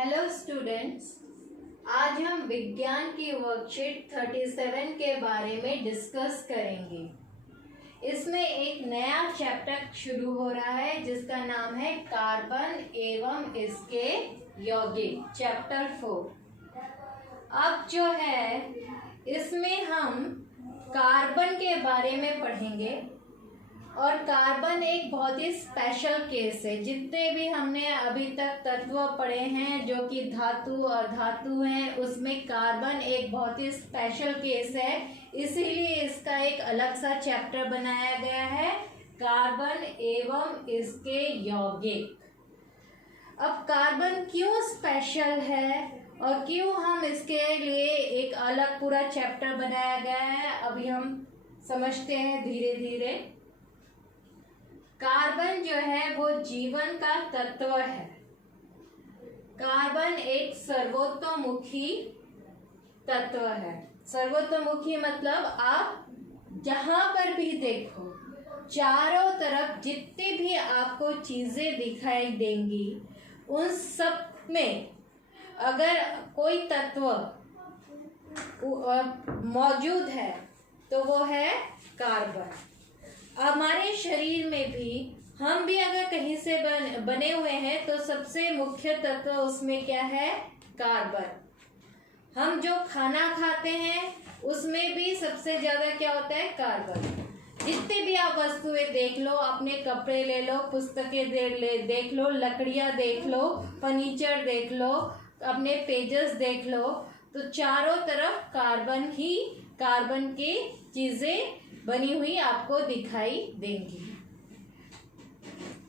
Hello students, आज हम विज्ञान की वर्कशीट 37 के बारे में डिस्कस करेंगे। इसमें एक नया चैप्टर शुरू हो रहा है जिसका नाम है कार्बन एवं इसके यौगिक, चैप्टर 4। अब जो है इसमें हम कार्बन के बारे में पढ़ेंगे और कार्बन एक बहुत ही स्पेशल केस है। जितने भी हमने अभी तक तत्व पढ़े हैं जो कि धातु और धातु हैं, उसमें कार्बन एक बहुत ही स्पेशल केस है, इसीलिए इसका एक अलग सा चैप्टर बनाया गया है, कार्बन एवं इसके यौगिक। अब कार्बन क्यों स्पेशल है और क्यों हम इसके लिए एक अलग पूरा चैप्टर बनाया गया है, अभी हम समझते हैं धीरे धीरे। कार्बन जो है वो जीवन का तत्व है। कार्बन एक सर्वतोमुखी तत्व है। सर्वतोमुखी मतलब आप जहां पर भी देखो, चारों तरफ जितनी भी आपको चीजें दिखाई देंगी, उन सब में अगर कोई तत्व मौजूद है तो वो है कार्बन। हमारे शरीर में भी हम भी अगर कहीं से बने हुए हैं तो सबसे मुख्य तत्व उसमें क्या है? कार्बन। हम जो खाना खाते हैं उसमें भी सबसे ज्यादा क्या होता है? कार्बन। जितने भी आप वस्तुएं देख लो, अपने कपड़े ले लो, पुस्तकें देख लो, लकड़ियां देख लो, फर्नीचर देख लो, अपने पेजेस देख लो, तो चारों तरफ कार्बन की चीजें बनी हुई आपको दिखाई देंगी।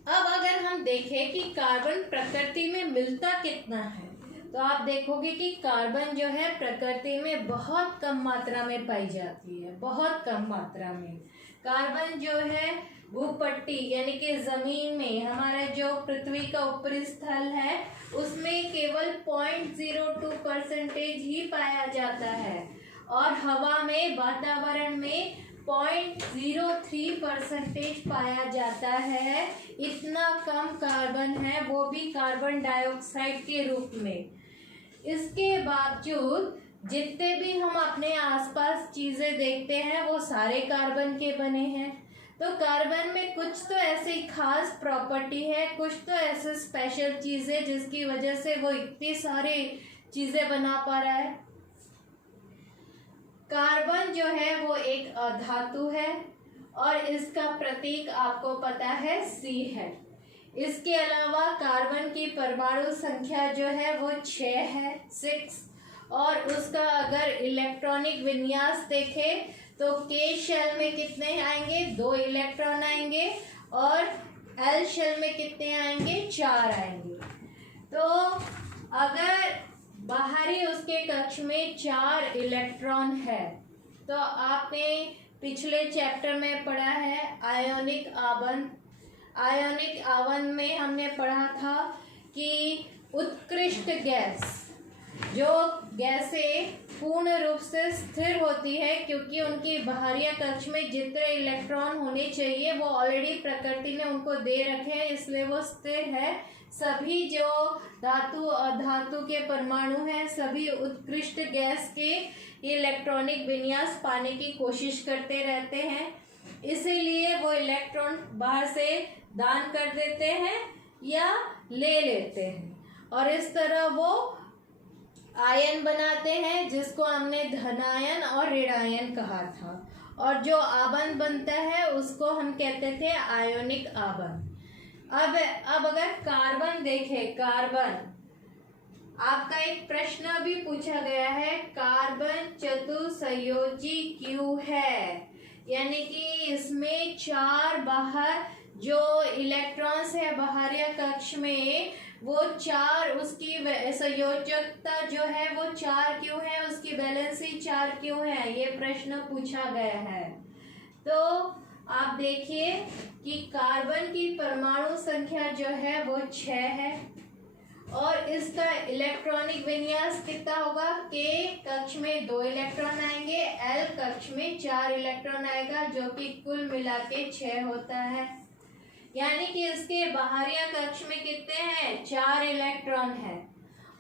अब अगर हम देखें कि कार्बन प्रकृति में मिलता कितना है, तो आप देखोगे कि कार्बन जो है प्रकृति में बहुत कम मात्रा में पाई जाती है, बहुत कम मात्रा में। कार्बन जो है भूपट्टी यानी कि जमीन में, हमारा जो पृथ्वी का ऊपरी स्थल है उसमें केवल 0.02% ही पाया जाता है और हवा में, वातावरण में 0.03% पाया जाता है। इतना कम कार्बन है, वो भी कार्बन डाइऑक्साइड के रूप में। इसके बावजूद जितने भी हम अपने आसपास चीजें देखते हैं वो सारे कार्बन के बने हैं। तो कार्बन में कुछ तो ऐसी खास प्रॉपर्टी है, कुछ तो ऐसे स्पेशल चीज है जिसकी वजह से वो इतनी सारी चीजें बना पा रहा है। कार्बन जो है वो एक अधातु है और इसका प्रतीक आपको पता है C है। इसके अलावा कार्बन की परमाणु संख्या जो है वो 6 है, 6। और उसका अगर इलेक्ट्रॉनिक विन्यास देखें तो K शेल में कितने आएंगे? 2 इलेक्ट्रॉन आएंगे और L शेल में कितने आएंगे? 4 आएंगे। तो अगर बाहरी उसके कक्ष में 4 इलेक्ट्रॉन है तो आपने पिछले चैप्टर में पढ़ा है आयोनिक आवन। आयोनिक आवन में हमने पढ़ा था कि उत्कृष्ट गैस, जो गैसें पूर्ण रूप से स्थिर होती है क्योंकि उनकी बाहरी कक्ष में जितने इलेक्ट्रॉन होने चाहिए वो ऑलरेडी प्रकृति ने उनको दे रखे हैं, इसलिए वो स्थिर है। सभी जो धातु और धातु के परमाणु हैं सभी उत्कृष्ट गैस के इलेक्ट्रॉनिक विन्यास पाने की कोशिश करते रहते हैं, इसीलिए वो इलेक्ट्रॉन बाहर से दान कर देते हैं या ले लेते हैं और इस तरह वो आयन बनाते हैं जिसको हमने धनायन और ऋणायन कहा था। और जो आवन बनता है उसको हम कहते थे आयोनिक आवन। अब अगर कार्बन देखें, कार्बन आपका एक प्रश्न भी पूछा गया है, कार्बन चतुसंयोजी क्यों है? यानी कि इसमें 4 बाहर जो इलेक्ट्रॉन्स है बाहरी कक्ष में, वो 4 उसकी संयोजकता जो है वो 4 क्यों है, उसकी वैलेंसी 4 क्यों है, ये प्रश्न पूछा गया है। तो आप देखिए कि कार्बन की परमाणु संख्या जो है वो 6 है और इसका इलेक्ट्रॉनिक विन्यास कितना होगा? K कक्ष में 2 इलेक्ट्रॉन आएंगे, L कक्ष में 4 इलेक्ट्रॉन आएगा, जो कि कुल मिला के 6 होता है। यानी कि इसके बाहरी कक्ष में कितने हैं? 4 इलेक्ट्रॉन है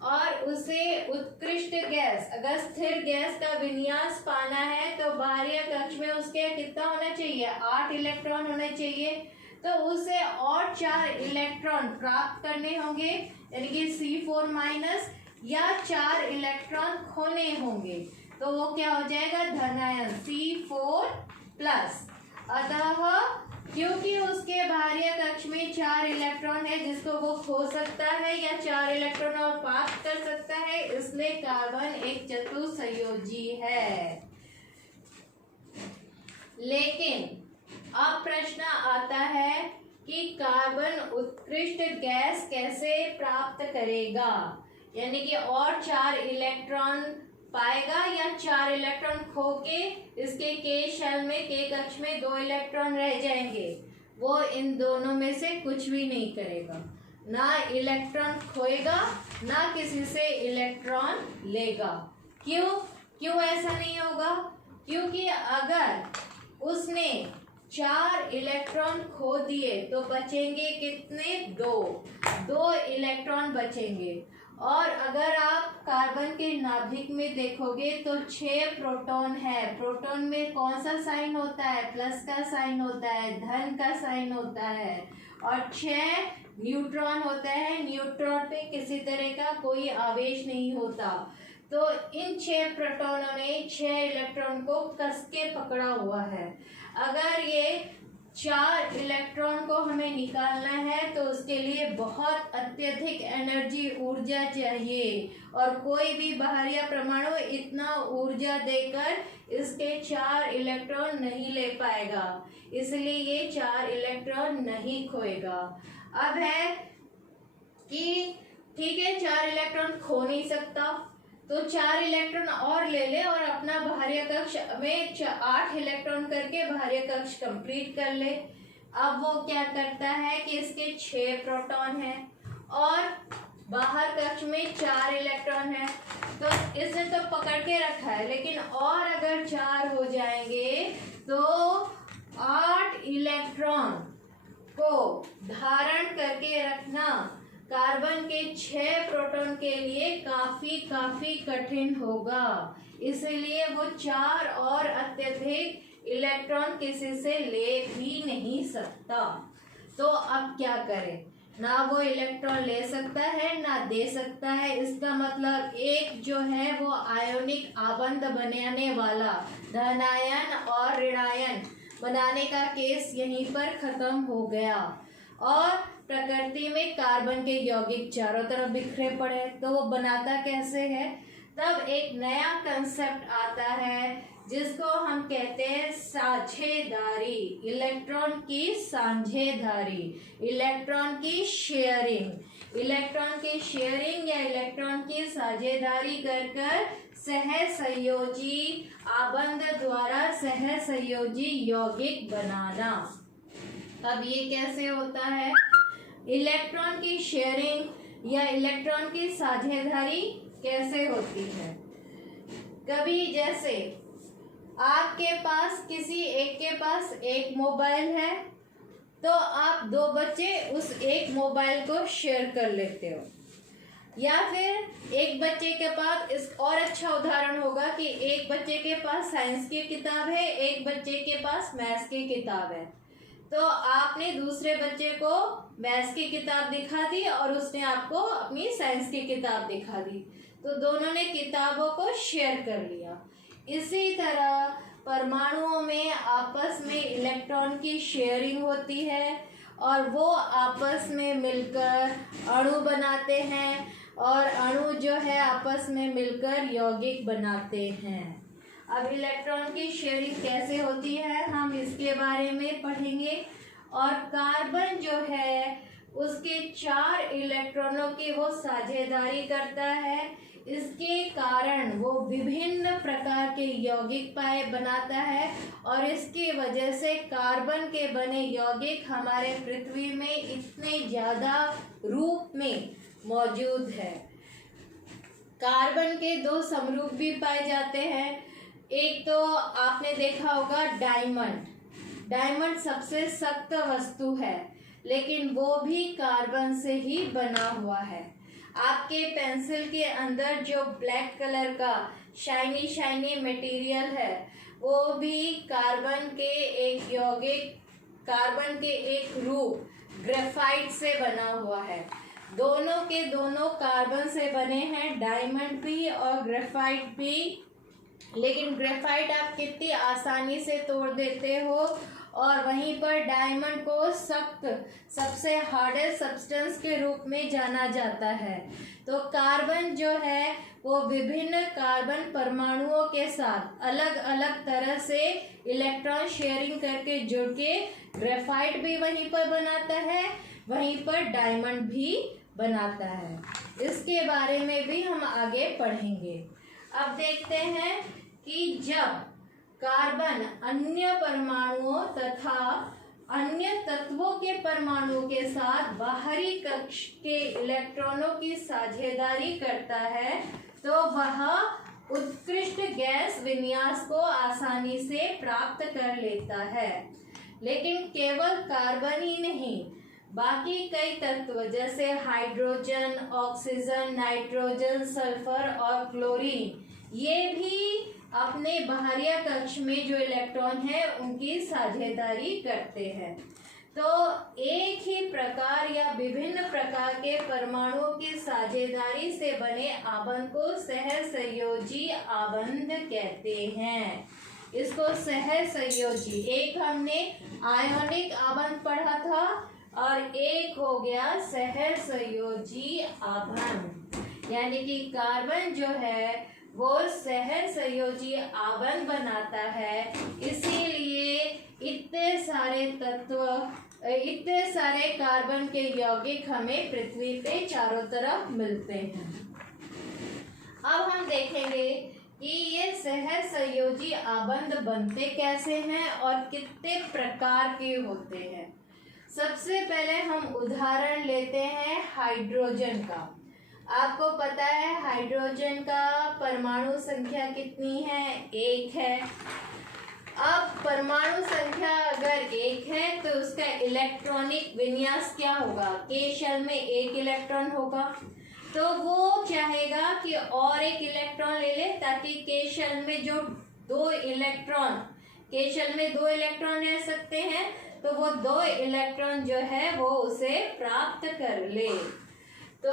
और उसे उत्कृष्ट गैस, अगर स्थिर गैस का विन्यास पाना है तो बाहरी कक्ष में उसके कितना होना चाहिए, 8 इलेक्ट्रॉन होने चाहिए। तो उसे और 4 इलेक्ट्रॉन प्राप्त करने होंगे, यानी कि C4 माइनस, या 4 इलेक्ट्रॉन खोने होंगे, तो वो क्या हो जाएगा, धनायन C4 प्लस। अतः क्योंकि उसके बाहरी कक्ष में 4 इलेक्ट्रॉन है जिसको वो खो सकता है या 4 इलेक्ट्रॉन और प्राप्त कर सकता है, इसलिए कार्बन एक चतुसंयोजी है। लेकिन अब प्रश्न आता है कि कार्बन उत्कृष्ट गैस कैसे प्राप्त करेगा, यानी कि और 4 इलेक्ट्रॉन पाएगा या 4 इलेक्ट्रॉन खो के इसके के शेल में, के कक्ष में 2 इलेक्ट्रॉन रह जाएंगे। वो इन दोनों में से कुछ भी नहीं करेगा, ना इलेक्ट्रॉन खोएगा ना किसी से इलेक्ट्रॉन लेगा। क्यों ऐसा नहीं होगा, क्योंकि अगर उसने 4 इलेक्ट्रॉन खो दिए तो बचेंगे कितने, 2 इलेक्ट्रॉन बचेंगे। और अगर आप कार्बन के नाभिक में देखोगे तो 6 प्रोटॉन है। प्रोटॉन में कौन सा साइन होता है, प्लस का साइन होता है, धन का साइन होता है, और 6 न्यूट्रॉन होता है। न्यूट्रॉन पे किसी तरह का कोई आवेश नहीं होता। तो इन 6 प्रोटॉनों ने 6 इलेक्ट्रॉन को कस के पकड़ा हुआ है। अगर ये 4 इलेक्ट्रॉन को हमें निकालना है तो उसके लिए बहुत अत्यधिक एनर्जी, ऊर्जा चाहिए, और कोई भी बाहरी परमाणु इतना ऊर्जा देकर इसके 4 इलेक्ट्रॉन नहीं ले पाएगा, इसलिए ये 4 इलेक्ट्रॉन नहीं खोएगा। अब है कि ठीक है, 4 इलेक्ट्रॉन खो नहीं सकता तो 4 इलेक्ट्रॉन और ले ले और अपना बाहरी कक्ष में 8 इलेक्ट्रॉन करके बाहरी कक्ष कंप्लीट कर ले। अब वो क्या करता है कि इसके 6 प्रोटॉन हैं और बाहर कक्ष में 4 इलेक्ट्रॉन है, तो इसने तो पकड़ के रखा है, लेकिन और अगर 4 हो जाएंगे तो 8 इलेक्ट्रॉन को धारण करके रखना कार्बन के 6 प्रोटॉन के लिए काफी कठिन होगा। इसलिए वो 4 और अत्यधिक इलेक्ट्रॉन किसी से ले भी नहीं सकता। तो अब क्या करें, ना वो इलेक्ट्रॉन ले सकता है ना दे सकता है। इसका मतलब एक जो है वो आयोनिक आबंध बनाने वाला, धनायन और ऋणायन बनाने का केस यहीं पर खत्म हो गया। और प्रकृति में कार्बन के यौगिक चारों तरफ बिखरे पड़े, तो वो बनाता कैसे है। तब एक नया कंसेप्ट आता है जिसको हम कहते हैं साझेदारी, इलेक्ट्रॉन की साझेदारी, इलेक्ट्रॉन की शेयरिंग। इलेक्ट्रॉन की शेयरिंग या इलेक्ट्रॉन की साझेदारी कर सहसंयोजी आबंध द्वारा सहसंयोजी यौगिक बनाना। अब ये कैसे होता है, इलेक्ट्रॉन की शेयरिंग या इलेक्ट्रॉन की साझेदारी कैसे होती है। कभी जैसे आपके पास, किसी एक के पास एक मोबाइल है, तो आप 2 बच्चे उस एक मोबाइल को शेयर कर लेते हो, या फिर एक बच्चे के पास, इस और अच्छा उदाहरण होगा कि एक बच्चे के पास साइंस की किताब है, एक बच्चे के पास मैथ्स की किताब है। तो आपने दूसरे बच्चे को मैथ्स की किताब दिखा दी और उसने आपको अपनी साइंस की किताब दिखा दी, तो दोनों ने किताबों को शेयर कर लिया। इसी तरह परमाणुओं में आपस में इलेक्ट्रॉन की शेयरिंग होती है और वो आपस में मिलकर अणु बनाते हैं, और अणु जो है आपस में मिलकर यौगिक बनाते हैं। अब इलेक्ट्रॉन की शेयरिंग कैसे होती है हम इसके बारे में पढ़ेंगे। और कार्बन जो है उसके 4 इलेक्ट्रॉनों की वो साझेदारी करता है, इसके कारण वो विभिन्न प्रकार के यौगिक बनाता है, और इसकी वजह से कार्बन के बने यौगिक हमारे पृथ्वी में इतने ज़्यादा रूप में मौजूद है। कार्बन के 2 समरूप भी पाए जाते हैं। एक तो आपने देखा होगा डायमंड, डायमंड सबसे सख्त वस्तु है, लेकिन वो भी कार्बन से ही बना हुआ है। आपके पेंसिल के अंदर जो ब्लैक कलर का शाइनी शाइनी मटेरियल है वो भी कार्बन के एक यौगिक, कार्बन के एक रूप ग्रेफाइट से बना हुआ है। दोनों के दोनों कार्बन से बने हैं, डायमंड भी और ग्रेफाइट भी। लेकिन ग्रेफाइट आप कितनी आसानी से तोड़ देते हो और वहीं पर डायमंड को सख्त, सबसे हार्डेस्ट सब्सटेंस के रूप में जाना जाता है। तो कार्बन जो है वो विभिन्न कार्बन परमाणुओं के साथ अलग अलग तरह से इलेक्ट्रॉन शेयरिंग करके जुड़ के ग्रेफाइट भी वहीं पर बनाता है, वहीं पर डायमंड भी बनाता है। इसके बारे में भी हम आगे पढ़ेंगे। अब देखते हैं कि जब कार्बन अन्य परमाणुओं तथा अन्य तत्वों के परमाणुओं के साथ बाहरी कक्ष के इलेक्ट्रॉनों की साझेदारी करता है तो वह उत्कृष्ट गैस विन्यास को आसानी से प्राप्त कर लेता है। लेकिन केवल कार्बन ही नहीं, बाकी कई तत्व जैसे हाइड्रोजन, ऑक्सीजन, नाइट्रोजन, सल्फर और क्लोरीन, ये भी अपने बाहरी कक्ष में जो इलेक्ट्रॉन है उनकी साझेदारी करते हैं। तो एक ही प्रकार या विभिन्न प्रकार के परमाणुओं की साझेदारी से बने आबंध को सहसंयोजी आबंध कहते हैं। इसको सहसंयोजी, एक हमने आयोनिक आबंध पढ़ा था और एक हो गया सहसंयोजी आबंध। यानी कि कार्बन जो है वो सहसंयोजी आबंध बनाता है, इसीलिए इतने सारे तत्व, इतने सारे कार्बन के यौगिक हमें पृथ्वी पे चारों तरफ मिलते हैं। अब हम देखेंगे कि ये सहसंयोजी आबंध बनते कैसे हैं और कितने प्रकार के होते हैं। सबसे पहले हम उदाहरण लेते हैं हाइड्रोजन का। आपको पता है हाइड्रोजन का परमाणु संख्या कितनी है? 1 है। अब परमाणु संख्या अगर 1 है तो उसका इलेक्ट्रॉनिक विन्यास क्या होगा? K शेल में 1 इलेक्ट्रॉन होगा, तो वो चाहेगा कि और एक इलेक्ट्रॉन ले ले ताकि K शेल में जो 2 इलेक्ट्रॉन, K शेल में 2 इलेक्ट्रॉन रह सकते हैं, तो वो 2 इलेक्ट्रॉन जो है वो उसे प्राप्त कर ले। तो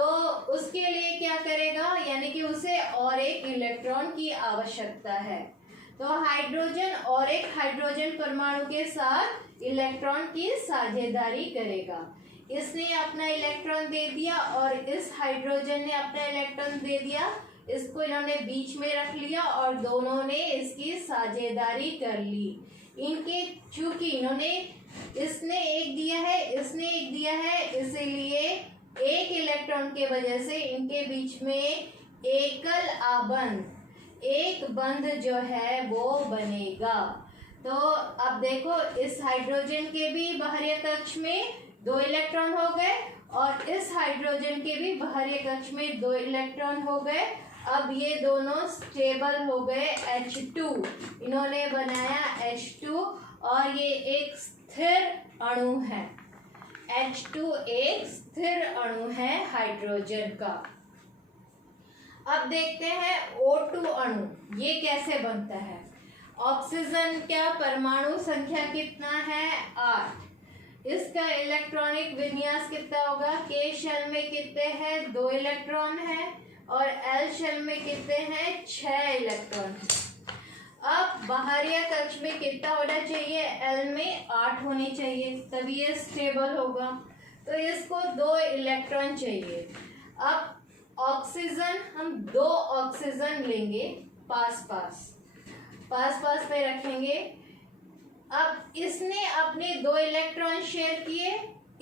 उसके लिए क्या करेगा? यानी कि उसे और एक इलेक्ट्रॉन की आवश्यकता है। तो हाइड्रोजन और एक हाइड्रोजन परमाणु के साथ इलेक्ट्रॉन की साझेदारी करेगा। इसने अपना इलेक्ट्रॉन दे दिया और इस हाइड्रोजन ने अपना इलेक्ट्रॉन दे दिया, इसको इन्होंने बीच में रख लिया और दोनों ने इसकी साझेदारी कर ली। इनके चूंकि इन्होंने, इसने एक दिया है, इसने एक दिया है, इसीलिए एक इलेक्ट्रॉन के वजह से इनके बीच में एकल आबंध, एक बंध जो है वो बनेगा। तो अब देखो इस हाइड्रोजन के भी बाहरी कक्ष में 2 इलेक्ट्रॉन हो गए और इस हाइड्रोजन के भी बाहरी कक्ष में 2 इलेक्ट्रॉन हो गए। अब ये दोनों स्टेबल हो गए H2, इन्होंने बनाया H2 और ये एक स्थिर अणु है। H2 एक स्थिर अणु है हाइड्रोजन का। अब देखते हैं O2 अणु, ये कैसे बनता है। ऑक्सीजन का परमाणु संख्या कितना है? 8। इसका इलेक्ट्रॉनिक विन्यास कितना होगा? K शेल में कितने हैं? 2 इलेक्ट्रॉन है और L शेल में कितने हैं? 6 इलेक्ट्रॉन है। अब बाहरी कक्ष में कितना होना चाहिए? L में 8 होने चाहिए, तभी ये स्टेबल होगा। तो इसको 2 इलेक्ट्रॉन चाहिए। अब ऑक्सीजन, हम 2 ऑक्सीजन लेंगे, पास पास पे रखेंगे। अब इसने अपने 2 इलेक्ट्रॉन शेयर किए,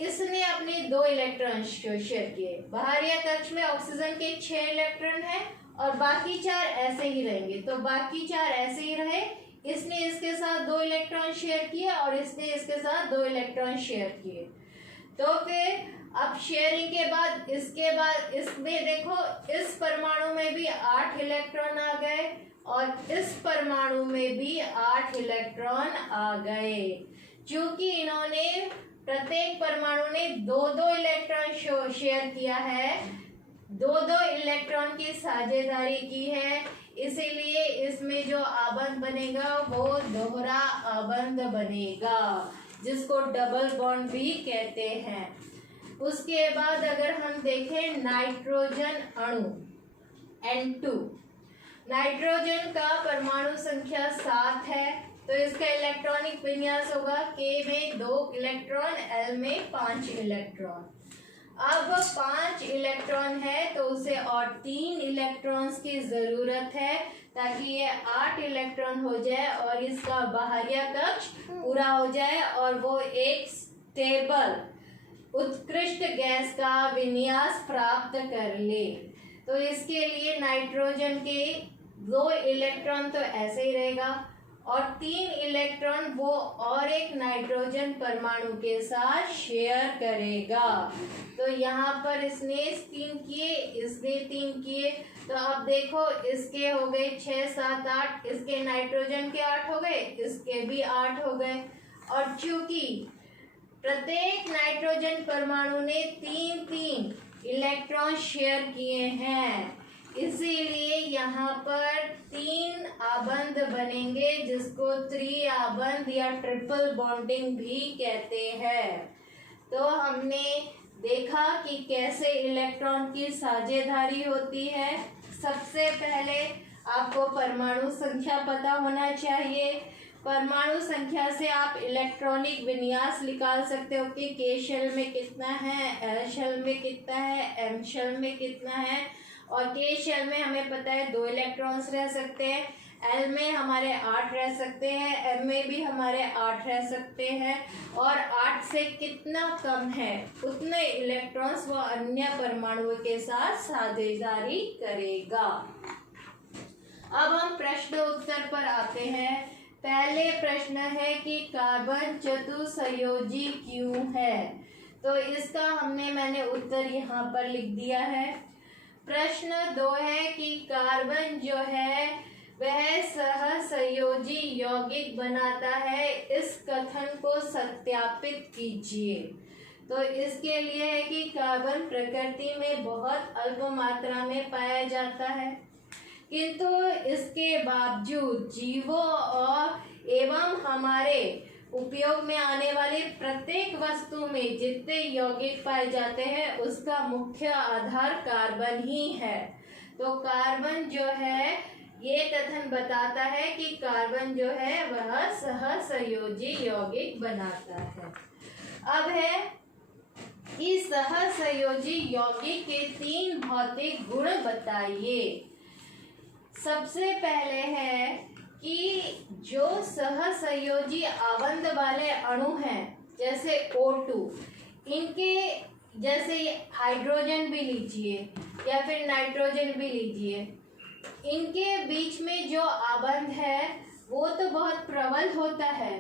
इसने अपने 2 इलेक्ट्रॉन शेयर किए। बाहरी कक्ष में ऑक्सीजन के 6 इलेक्ट्रॉन है और बाकी 4 ऐसे ही रहेंगे, तो बाकी 4 ऐसे ही रहे। इसने इसके साथ 2 इलेक्ट्रॉन शेयर किए और इसने इसके साथ 2 इलेक्ट्रॉन शेयर किए। तो फिर अब शेयरिंग के बाद, इसके बाद इसमें देखो इस परमाणु में भी 8 इलेक्ट्रॉन आ गए और इस परमाणु में भी 8 इलेक्ट्रॉन आ गए। क्योंकि इन्होंने, प्रत्येक परमाणु ने 2-2 इलेक्ट्रॉन शेयर किया है, दो दो इलेक्ट्रॉन की साझेदारी की है, इसीलिए इसमें जो आबंध बनेगा वो दोहरा आबंध बनेगा, जिसको डबल बॉन्ड भी कहते हैं। उसके बाद अगर हम देखें नाइट्रोजन अणु N2, नाइट्रोजन का परमाणु संख्या 7 है, तो इसका इलेक्ट्रॉनिक विन्यास होगा K में 2 इलेक्ट्रॉन, L में 5 इलेक्ट्रॉन। अब 5 इलेक्ट्रॉन है तो उसे और 3 इलेक्ट्रॉन्स की जरूरत है ताकि ये 8 इलेक्ट्रॉन हो जाए और इसका बाहरिया कक्ष पूरा हो जाए और वो एक स्टेबल उत्कृष्ट गैस का विन्यास प्राप्त कर ले। तो इसके लिए नाइट्रोजन के 2 इलेक्ट्रॉन तो ऐसे ही रहेगा और 3 इलेक्ट्रॉन वो और एक नाइट्रोजन परमाणु के साथ शेयर करेगा। तो यहाँ पर इसने 3 किए, इसने 3 किए, तो अब देखो इसके हो गए 6 7 8, इसके नाइट्रोजन के 8 हो गए, इसके भी 8 हो गए। और चूंकि प्रत्येक नाइट्रोजन परमाणु ने 3 इलेक्ट्रॉन शेयर किए हैं, इसीलिए यहाँ पर 3 आबंध बनेंगे, जिसको त्रिआबंध या ट्रिपल बॉन्डिंग भी कहते हैं। तो हमने देखा कि कैसे इलेक्ट्रॉन की साझेदारी होती है। सबसे पहले आपको परमाणु संख्या पता होना चाहिए। परमाणु संख्या से आप इलेक्ट्रॉनिक विन्यास निकाल सकते हो कि K शेल में कितना है, L शेल में कितना है, M शेल में कितना है। और K शेल में हमें पता है 2 इलेक्ट्रॉन्स रह सकते हैं, L में हमारे 8 रह सकते हैं, M में भी हमारे 8 रह सकते हैं, और 8 से कितना कम है उतने इलेक्ट्रॉन्स वो अन्य परमाणुओं के साथ साझेदारी करेगा। अब हम प्रश्न उत्तर पर आते हैं। पहले प्रश्न है कि कार्बन चतुसंयोजी क्यों है, तो इसका मैंने उत्तर यहाँ पर लिख दिया है। प्रश्न 2 है कि कार्बन जो है वह सहसंयोजी यौगिक बनाता है, इस कथन को सत्यापित कीजिए। तो इसके लिए है कि कार्बन प्रकृति में बहुत अल्प मात्रा में पाया जाता है, किंतु इसके बावजूद जीवों और एवं हमारे उपयोग में आने वाली प्रत्येक वस्तु में जितने यौगिक पाए जाते हैं उसका मुख्य आधार कार्बन ही है। तो कार्बन जो है ये कथन बताता है कि कार्बन जो है वह सहसंयोजी यौगिक बनाता है। अब है कि सहसंयोजी यौगिक के 3 भौतिक गुण बताइए। सबसे पहले है कि जो सहसंयोजी आबंध वाले अणु हैं जैसे O2, इनके जैसे हाइड्रोजन भी लीजिए या फिर नाइट्रोजन भी लीजिए, इनके बीच में जो आबंध है वो तो बहुत प्रबल होता है,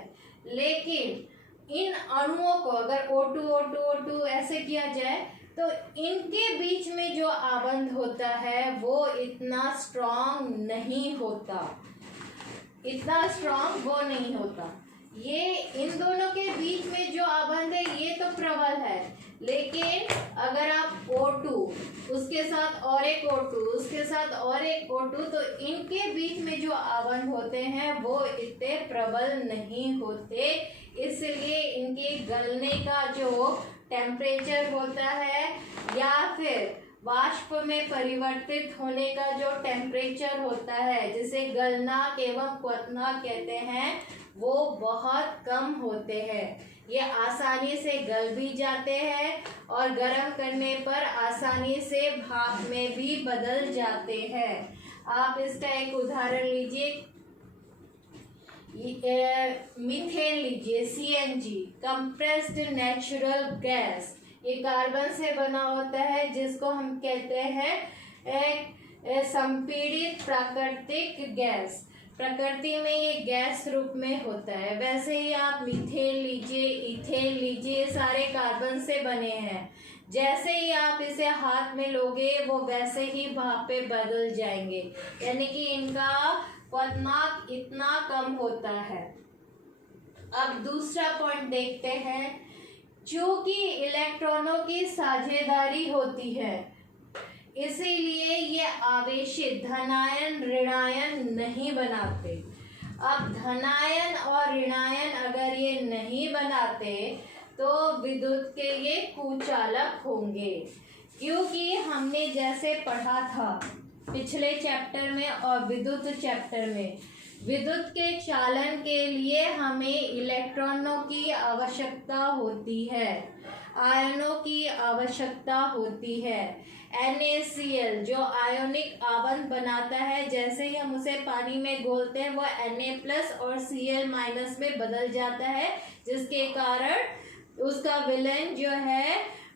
लेकिन इन अणुओं को अगर O2 O2 O2 ऐसे किया जाए तो इनके बीच में जो आबंध होता है वो इतना स्ट्रॉन्ग नहीं होता, इतना स्ट्रॉन्ग वो नहीं होता। ये इन दोनों के बीच में जो आबंध है ये तो प्रबल है, लेकिन अगर आप O2 उसके साथ और एक O2 उसके साथ और एक O2, तो इनके बीच में जो आबंध होते हैं वो इतने प्रबल नहीं होते, इसलिए इनके गलने का जो टेम्परेचर होता है या फिर वाष्प में परिवर्तित होने का जो टेम्परेचर होता है, जिसे गलनांक एवं क्वथनांक कहते हैं, वो बहुत कम होते हैं। ये आसानी से गल भी जाते हैं और गर्म करने पर आसानी से भाप में भी बदल जाते हैं। आप इसका एक उदाहरण लीजिए, मीथेन लीजिए, CNG कंप्रेस्ड नेचुरल गैस, ये कार्बन से बना होता है, जिसको हम कहते हैं संपीड़ित प्राकृतिक गैस। प्रकृति में ये गैस रूप में होता है। वैसे ही आप मीथेन लीजिए, इथेन लीजिए, सारे कार्बन से बने हैं। जैसे ही आप इसे हाथ में लोगे वो वैसे ही भाप पे बदल जाएंगे, यानी कि इनका क्वथनांक इतना कम होता है। अब दूसरा पॉइंट देखते हैं। चूंकि इलेक्ट्रॉनों की साझेदारी होती है, इसीलिए ये आवेशित धनायन ऋणायन नहीं बनाते। अब धनायन और ऋणायन अगर ये नहीं बनाते तो विद्युत के ये कुचालक होंगे, क्योंकि हमने जैसे पढ़ा था पिछले चैप्टर में और विद्युत चैप्टर में, विद्युत के चालन के लिए हमें इलेक्ट्रॉनों की आवश्यकता होती है, आयनों की आवश्यकता होती है। NaCl जो आयोनिक आबंध बनाता है, जैसे ही हम उसे पानी में घोलते हैं वो Na+ और Cl- में बदल जाता है, जिसके कारण उसका विलयन जो है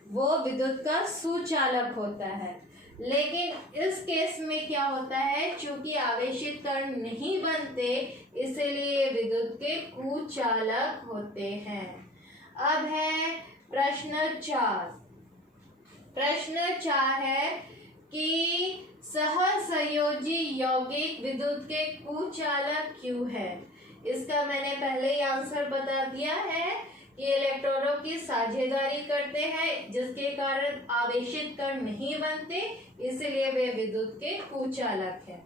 वो विद्युत का सुचालक होता है। लेकिन इस केस में क्या होता है, चूंकि आवेशित कण नहीं बनते इसलिए विद्युत के कुचालक होते हैं। अब है प्रश्न 4। प्रश्न 4 है कि सहसंयोजी यौगिक विद्युत के कुचालक क्यों है। इसका मैंने पहले ही आंसर बता दिया है कि इलेक्ट्रॉनों की साझेदारी करते हैं, जिसके कारण आवेशित कण नहीं बनते, इसलिए वे विद्युत के कुचालक हैं।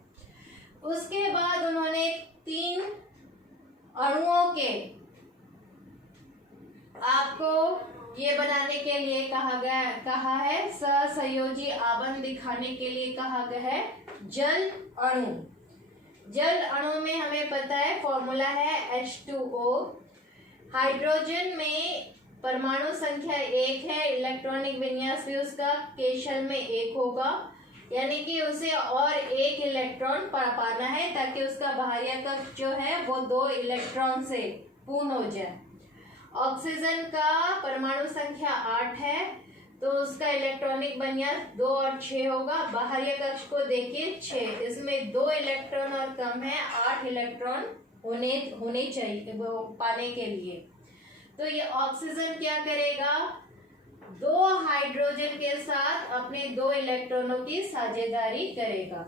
उसके बाद उन्होंने 3 अणुओं के आपको ये बनाने के लिए कहा है, सहसंयोजी आबंध दिखाने के लिए कहा गया है जल अणु। जल अणु में हमें पता है फॉर्मूला है H2O। हाइड्रोजन में परमाणु संख्या 1 है, इलेक्ट्रॉनिक विन्यास भी उसका केशल में 1 होगा, यानी कि उसे और 1 इलेक्ट्रॉन पाना है ताकि उसका बाहरी कक्ष जो है वो 2 इलेक्ट्रॉन से पूर्ण हो जाए। ऑक्सीजन का परमाणु संख्या 8 है, तो उसका इलेक्ट्रॉनिक विन्यास 2 और 6 होगा। बाहरी कक्ष को देखिए 6, इसमें 2 इलेक्ट्रॉन और कम है, 8 इलेक्ट्रॉन होने चाहिए वो पाने के लिए। तो ये ऑक्सीजन क्या करेगा, 2 हाइड्रोजन के साथ अपने 2 इलेक्ट्रॉनों की साझेदारी करेगा।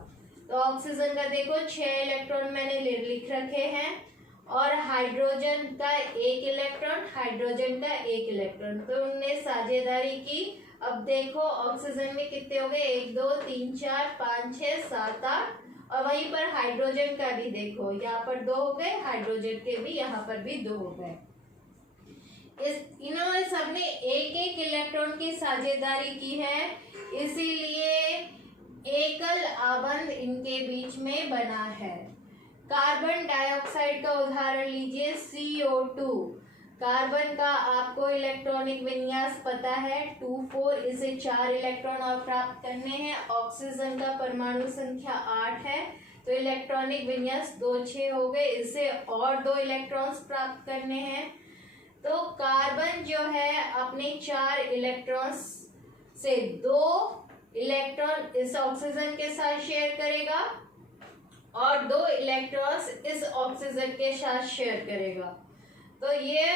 तो ऑक्सीजन का देखो 6 इलेक्ट्रॉन मैंने लिख रखे हैं और हाइड्रोजन का 1 इलेक्ट्रॉन, हाइड्रोजन का 1 इलेक्ट्रॉन, तो उनने साझेदारी की। अब देखो ऑक्सीजन में कितने हो गए, 1 2 3 4 5 6 7 8, और वहीं पर हाइड्रोजन का भी देखो, यहाँ पर 2 हो गए, हाइड्रोजन के भी यहाँ पर भी 2 हो गए। इन्होंने सबने 1 इलेक्ट्रॉन की साझेदारी की है, इसीलिए एकल आबंध इनके बीच में बना है। कार्बन डाइऑक्साइड का उदाहरण लीजिए CO2। कार्बन का आपको इलेक्ट्रॉनिक विन्यास पता है 2 4, इसे 4 इलेक्ट्रॉन और प्राप्त करने हैं। ऑक्सीजन का परमाणु संख्या 8 है, तो इलेक्ट्रॉनिक विन्यास 2 6 हो गए, इसे और 2 इलेक्ट्रॉन्स प्राप्त करने हैं। तो कार्बन जो है अपने 4 इलेक्ट्रॉन्स से 2 इलेक्ट्रॉन इस ऑक्सीजन के साथ शेयर करेगा और 2 इलेक्ट्रॉन्स इस ऑक्सीजन के साथ शेयर करेगा। तो ये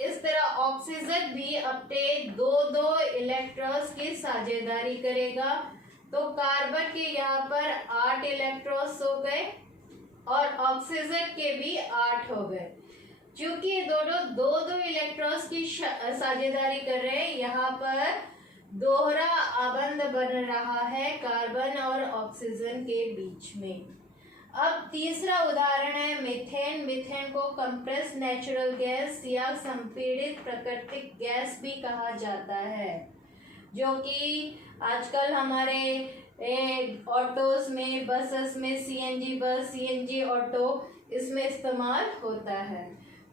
इस तरह ऑक्सीजन भी अपने 2 इलेक्ट्रॉन्स की साझेदारी करेगा। तो कार्बन के यहाँ पर 8 इलेक्ट्रॉन्स हो गए और ऑक्सीजन के भी 8 हो गए। चूंकि दोनों 2 इलेक्ट्रॉन्स की साझेदारी कर रहे हैं, यहाँ पर दोहरा आबंध बन रहा है कार्बन और ऑक्सीजन के बीच में। अब तीसरा उदाहरण है मीथेन। मीथेन को कंप्रेस नेचुरल गैस या संपीड़ित प्राकृतिक गैस भी कहा जाता है, जो कि आजकल हमारे ऑटोस में, बसेस में CNG बस, CNG ऑटो, इसमें इस्तेमाल होता है।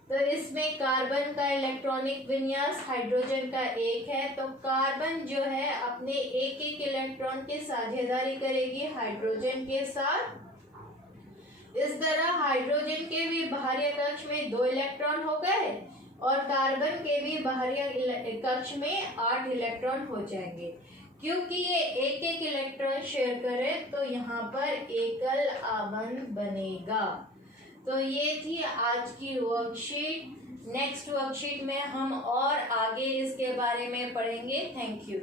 तो इसमें कार्बन का इलेक्ट्रॉनिक विन्यास हाइड्रोजन का 1 है, तो कार्बन जो है अपने 1 इलेक्ट्रॉन की साझेदारी करेगी हाइड्रोजन के साथ। इस तरह हाइड्रोजन के भी बाहरी कक्ष में 2 इलेक्ट्रॉन हो गए और कार्बन के भी बाहरी कक्ष में 8 इलेक्ट्रॉन हो जाएंगे। क्योंकि ये 1 इलेक्ट्रॉन शेयर करें तो यहाँ पर एकल आबंध बनेगा। तो ये थी आज की वर्कशीट। नेक्स्ट वर्कशीट में हम और आगे इसके बारे में पढ़ेंगे। Thank you.